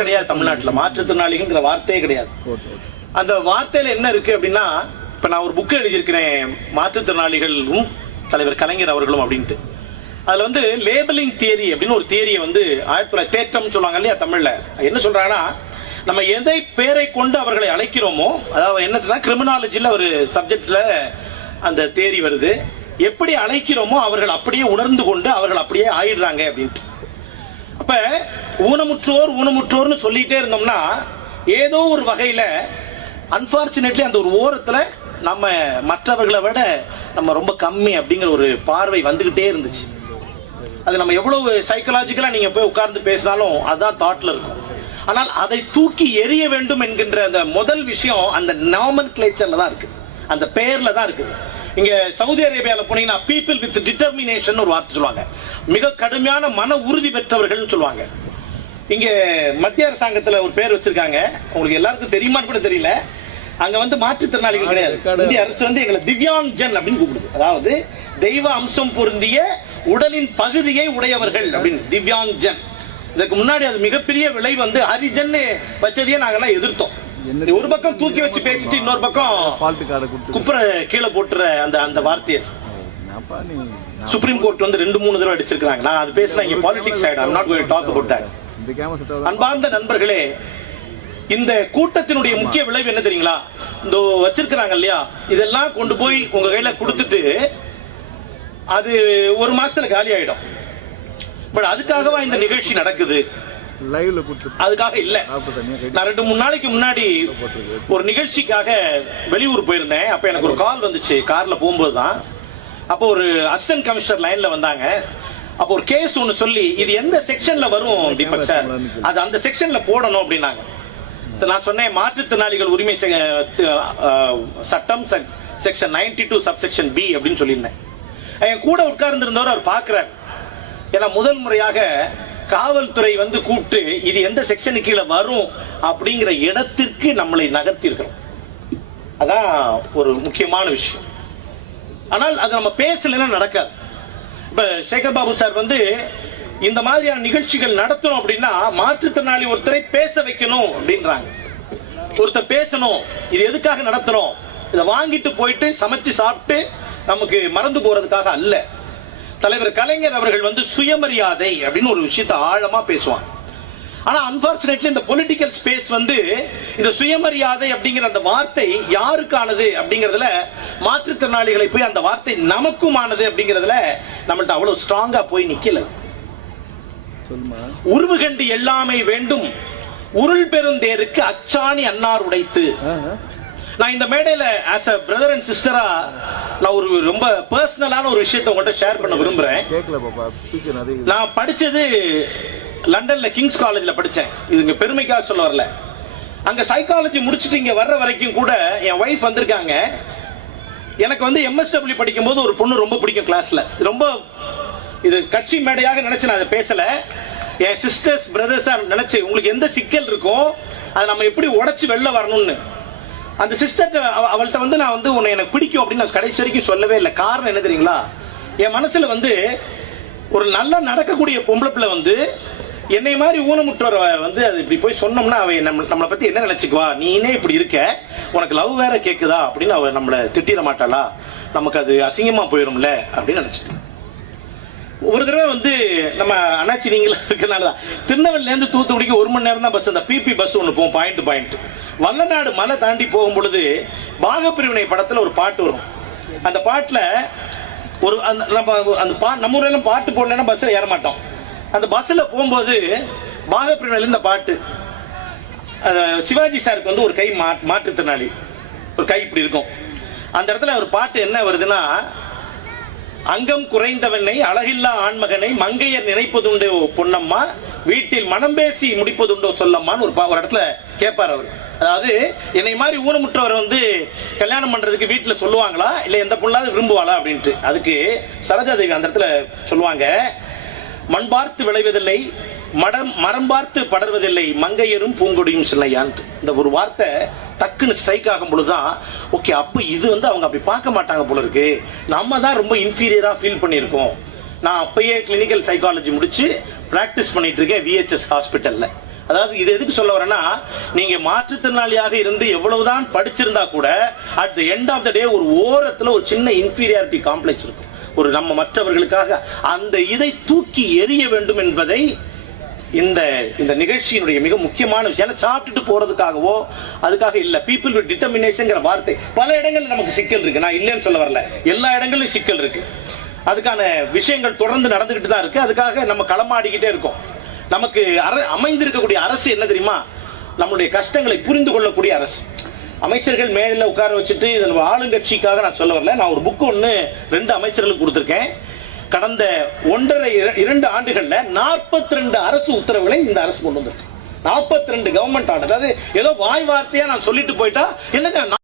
கிடையாது. தமிழ்நாட்டில் மாற்றுத்திறனாளிங்கிற வார்த்தையே கிடையாது. அந்த வார்த்தையில என்ன இருக்கு அப்படின்னா, இப்ப நான் ஒரு புக் எழுதியிருக்கிறேன், மாற்றுத்திறனாளிகளும் தலைவர் கலைஞர் அவர்களும் அப்படின்ட்டு. அதுல வந்து லேபிளிங் தியரி அப்படின்னு ஒரு தியரியை வந்து தேற்றம் சொல்லுவாங்க இல்லையா தமிழ்ல. என்ன சொல்றாங்கன்னா, நம்ம எதை பேரை கொண்டு அவர்களை அழைக்கிறோமோ, அதாவது என்ன சொன்னா கிரிமினாலஜில ஒரு சப்ஜெக்ட்ல அந்த தியரி வருது, எப்படி அழைக்கிறோமோ அவர்கள் அப்படியே உணர்ந்து கொண்டு அவர்கள் அப்படியே ஆயிடுறாங்க அப்படின்ட்டு. அப்ப ஊனமுற்றோர்னு சொல்லிட்டே இருந்தோம்னா ஏதோ ஒரு வகையில அன்பார்ச்சுனேட்லி அந்த ஒரு ஓரத்துல நம்ம மற்றவர்களை விட நம்ம ரொம்ப கம்மி அப்படிங்கிற ஒரு பார்வை வந்துகிட்டே இருந்துச்சு. அது நம்ம எவ்வளவு சைக்கலாஜிக்கலா நீங்க போய் உட்கார்ந்து பேசினாலும் அதான் தாட்ல இருக்கும். ஆனால் அதை தூக்கி எறிய வேண்டும் என்கின்ற அந்த முதல் விஷயம் அந்த நாமன்கிளேச்சர்ல தான் இருக்கு, அந்த பெயர்ல தான் இருக்கு. இங்க சவுதி அரேபியால போனீங்கன்னா பீப்பிள் வித் டிட்டர்மினேஷன் ஒரு வார்த்தை சொல்லுவாங்க, மிக கடுமையான மன உறுதி பெற்றவர்கள் சொல்லுவாங்க. இங்க மத்திய அரசாங்கத்துல ஒரு பேர் வச்சிருக்காங்க, உங்களுக்கு எல்லாருக்கும் தெரியுமான்னு கூட தெரியல. அங்க வந்து மாற்றுத்திறனாளிகள் கிடையாது, இந்திய அரசு வந்து எங்களை திவ்யாங் ஜன் அப்படின்னு கூப்பிடுது. அதாவது தெய்வ அம்சம் பொருந்திய உடலின் பகுதியை உடையவர்கள் அப்படின்னு திவ்யாங் ஜன். இதுக்கு முன்னாடி அது மிகப்பெரிய விலை வந்து ஹரிஜன் வச்சதையே நாங்கெல்லாம் எதிர்த்தோம். ஒரு பக்கம் தூக்கி வச்சு பேசிட்டு இன்னொரு பக்கம் குப்புற கீழே போட்டுற அந்த வார்த்தையை சுப்ரீம் கோர்ட் வந்து 2-3 தடவை அடிச்சிருக்காங்க. நான் அது பேசினா இங்க politics side, I am not going to talk about that. அன்பார்ந்த நண்பர்களே, இந்த கூட்டத்தினுடைய முக்கிய விளைவு என்ன தெரியுங்களா? இந்த வச்சிருக்கிறாங்க இல்லையா, இதெல்லாம் கொண்டு போய் உங்க கையில கொடுத்துட்டு அது ஒரு மாசத்துல காலி ஆயிடும். பட் அதுக்காகவா இந்த நிகழ்ச்சி நடக்குது? அதுக்காக இல்ல. நான் 2-3 நாளைக்கு முன்னாடி ஒரு நிகழ்ச்சிக்காக வெளியூர் போயிருந்தேன். அப்ப எனக்கு ஒரு கால் வந்துச்சு கார்ல போகும்போதுதான். அப்போ ஒரு அசிஸ்டன்ட் கமிஷனர் லைன்ல வந்தாங்க. அப்போ ஒரு கேஸ் ஒன்னு சொல்லி, இது எந்த செக்ஷன்ல வரும் தீபக் சார், அது அந்த செக்ஷன்ல போடணும் அப்படின்னாங்க. நான் சொன்னேன், மாற்றுத்திறனாளிகள் உரிமை சட்டம் செக்ஷன் 92 சப்செக்ஷன் பி அப்படின்னு சொல்லியிருந்தேன். என் கூட உட்கார்ந்து இருந்தவர் அவர் பாக்குறாரு. ஏன்னா முதல் முறையாக காவல்துறை வந்து கூப்பிட்டு இது எந்த செக்ஷன் கீழே வரும் அப்படிங்கிற இடத்திற்கு நம்மளை நகர்த்தி இருக்கிறோம். அதான் ஒரு முக்கியமான விஷயம். ஆனால் அது நம்ம பேசலன்னா நடக்காது. இப்ப சேகர் பாபு சார் வந்து இந்த மாதிரியான நிகழ்ச்சிகள் நடத்தணும் அப்படின்னா மாற்றுத்திறனாளி ஒருத்தரை பேச வைக்கணும் அப்படின்றாங்க. ஒருத்தர் பேசணும், இது எதுக்காக நடத்துறோம், இதை வாங்கிட்டு போயிட்டு சமைச்சு சாப்பிட்டு நமக்கு மறந்து போறதுக்காக அல்ல. தலைவர் கலைஞர் அவர்கள் வந்து சுயமரியாதை அப்படின்னு ஒரு விஷயத்தை ஆழமா பேசுவாங்க. ஆனா அன்பார்ச்சுனேட்லி இந்த பொலிட்டிக்கல் ஸ்பேஸ் வந்து இந்த சுயமரியாதை அப்படிங்கிற அந்த வார்த்தை யாருக்கானது அப்படிங்கறதுல, மாற்றுத்திறனாளிகளை போய் அந்த வார்த்தை நமக்குமானது அப்படிங்கறதுல நம்மள்ட்ட அவ்வளவு ஸ்ட்ராங்கா போய் நிக்கல. உருவு கண்டு எல்லாமே வேண்டும், உருள் பெருந்தேருக்கு அச்சாணி அன்னார் உடைத்து. நான் இந்த மேடையில ஆஸ் அ பிரதர் அண்ட் சிஸ்டரா நான் ஒரு ரொம்ப பர்சனலான ஒரு விஷயத்தை உங்கள்கிட்ட ஷேர் பண்ண விரும்புறேன். நான் படிச்சது லண்டன்ல கிங்ஸ் காலேஜ்ல படிச்சேன். இது இங்க பெருமைக்காக சொல்ல வரல. அங்க சைக்காலஜி முடிச்சுட்டு இங்க வர்ற வரைக்கும் கூட என் வைஃப் வந்திருக்காங்க. எனக்கு வந்து MSW படிக்கும் போது ஒரு பொண்ணு ரொம்ப பிடிக்கும் கிளாஸ்ல. ரொம்ப இது கட்சி மேடையாக நினைச்சு நான் அதை பேசல, என் சிஸ்டர்ஸ் பிரதர்ஸா நினைச்சு உங்களுக்கு எந்த சிக்கல் இருக்கோ அதை நம்ம எப்படி உடைச்சு வெளில வரணும்னு. அந்த சிஸ்டர் அவள்கிட்ட வந்து நான் வந்து உன்னை எனக்கு பிடிக்கும் அப்படின்னு நான் கடைசி வரைக்கும் சொல்லவே இல்லை. காரணம் என்ன தெரியுங்களா? என் மனசுல வந்து ஒரு நல்லா நடக்கக்கூடிய பொம்பளை பிள்ளை வந்து என்னை மாதிரி ஊனமுற்றோர் வந்து அது இப்படி போய் சொன்னோம்னா அவ நம்மளை பத்தி என்ன நினைச்சுக்குவா, நீனே இப்படி இருக்க, உனக்கு லவ் வேற கேக்குதா அப்படின்னு அவ நம்மளை திட்டிட மாட்டாளா, நமக்கு அது அசிங்கமா போயிரும்ல அப்படின்னு நினைச்சிட்டு. ஒரு தடவை வந்து நம்ம அண்ணாச்சி நீங்களா இருக்கனாலதான் திருநெல்வேலில இருந்து தூத்துக்குடிக்கு 1 மணி நேரம் தான் பஸ். அந்த PP பஸ் ஒண்ணு போகும் பாயிண்ட். வல்லநாடு மலை தாண்டி போகும் பொழுது பாகப்பிரிவினை படத்துல ஒரு பாட்டு வரும். அந்த பாட்டுல ஒரு நம்ம ஊர்ல பாட்டு போடலன்னா பஸ்ல ஏற மாட்டோம். அந்த பஸ்ல போகும்போது பாகப்பிரிவினையில இந்த பாட்டு, சிவாஜி சாருக்கு வந்து ஒரு கை மாற்றுத்திறனாளி, ஒரு கை இப்படி இருக்கும். அந்த இடத்துல ஒரு பாட்டு என்ன வருதுன்னா, அங்கம் குறைந்தவனை அழகில்லா ஆண்மகனை மங்கையர் நினைப்பதுண்டோ பொன்னம்மா, வீட்டில் மனம் பேசி முடிப்பதுண்டோ சொல்லம்மான்னு ஒரு இடத்துல கேட்பார் அவர். அதாவது என்னை மாதிரி ஊனமுற்றவர் வந்து கல்யாணம் பண்றதுக்கு வீட்டுல சொல்லுவாங்களா இல்ல எந்த பொண்ணாவது விரும்புவாளா அப்படின்ட்டு. அதுக்கு சரோஜாதேவி அந்த இடத்துல சொல்லுவாங்க, மண் பார்த்து விளைவதில்லை, மரம் பார்த்து படர்வதில்லை, மங்கையரும் பூங்கொடியும் சின்னையான். இந்த ஒரு வார்த்தை டக்குன்னு ஸ்ட்ரைக் ஆகும் பொழுதுதான் ஓகே, அப்ப இது வந்து அவங்க அப்படி பார்க்க மாட்டாங்க போல இருக்கு, நம்ம தான் ரொம்ப இன்ஃபீரியரா ஃபீல் பண்ணிருக்கோம். நான் அப்பயே கிளினிக்கல் சைக்காலஜி முடிச்சு பிராக்டிஸ் பண்ணிட்டு இருக்கேன் VHS ஹாஸ்பிட்டல்ல. அதாவது இது எதுக்கு சொல்ல வரேன்னா, நீங்க மாற்றுத்திறனாளியாக இருந்து எவ்வளவுதான் படிச்சிருந்தா கூட at the end of the day ஒரு ஓரத்துல ஒரு சின்ன இன்ஃபீரியாரிட்டி காம்ப்ளெக்ஸ் இருக்கும். ஒரு நம்ம மற்றவர்களுக்காக அந்த இதை தூக்கி எறிய வேண்டும் என்பதை இந்த நிகழ்ச்சியினுடைய மிக முக்கியமான விஷயம். சாப்பிட்டுட்டு போறதுக்காகவோ அதுக்காக இல்ல. பீப்புள் வித் டிட்டர்மினேஷன் வார்த்தை பல இடங்கள் நமக்கு சிக்கல் இருக்கு. நான் இல்லைன்னு சொல்ல வரல, எல்லா இடங்களிலும் சிக்கல் இருக்கு. அதுக்கான விஷயங்கள் தொடர்ந்து நடந்துகிட்டு தான் இருக்கு. அதுக்காக நம்ம களமாடிக்கிட்டே இருக்கோம். நமக்கு அமைந்திருக்கக்கூடிய அரசு என்ன தெரியுமா? நம்முடைய கஷ்டங்களை புரிந்து கொள்ளக்கூடிய அரசு. அமைச்சர்கள் மேல உட்கார வச்சுட்டு ஆளுங்கட்சிக்காக நான் சொல்ல வரல. நான் ஒரு புக் ஒன்னு 2 அமைச்சர்களுக்கு கொடுத்திருக்கேன். கடந்த 1.5-2 ஆண்டுகள்ல 42 அரசு உத்தரவுகளை இந்த அரசு கொண்டு வந்திருக்கு. 42 கவர்மெண்ட் ஆர்டர். அதாவது ஏதோ வாய் வார்த்தையா நான் சொல்லிட்டு போயிட்டா என்னங்க